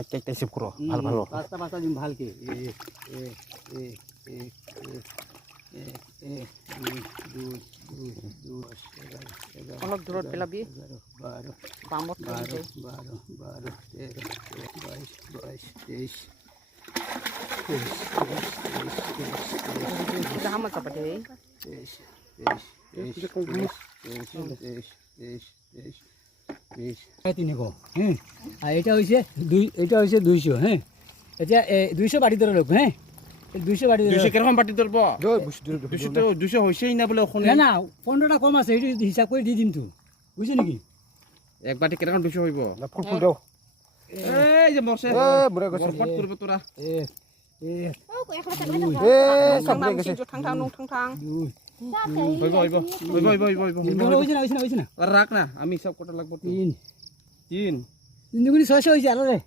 একটা একটা হিসেব করো ভালো ভালো পাঁচটা পাঁচটা দিন ভালকে অলপ দূৰত পেলাবি 12 বামত পৰি যায় 12 13 22 23 জাহামত চাপাতে তিনিশ হ্যাঁ আর এটা হয়েছে এটা হয়েছে 200 হ্যাঁ এতিয়া 200 বাটি ধরে লোক হ্যাঁ 200 বাটি 200 কিরকম বাটি ধরব 200 তো 200 হইছেই না বলে ওখানে না না 15টা কম আছে এটা হিসাব করে দিয়ে দিম তো বুঝছো নাকি এক বাটি কিরকম 200 হইব না ফুল ফুল দাও এই যে মরছে বুড়া গেছে বরফত করবে তোরা থাং থাং নং থাং থাং রাখ না আমি সব কটা লাগবো 3 3 দুগুনি 600 হয়েছে আলো রে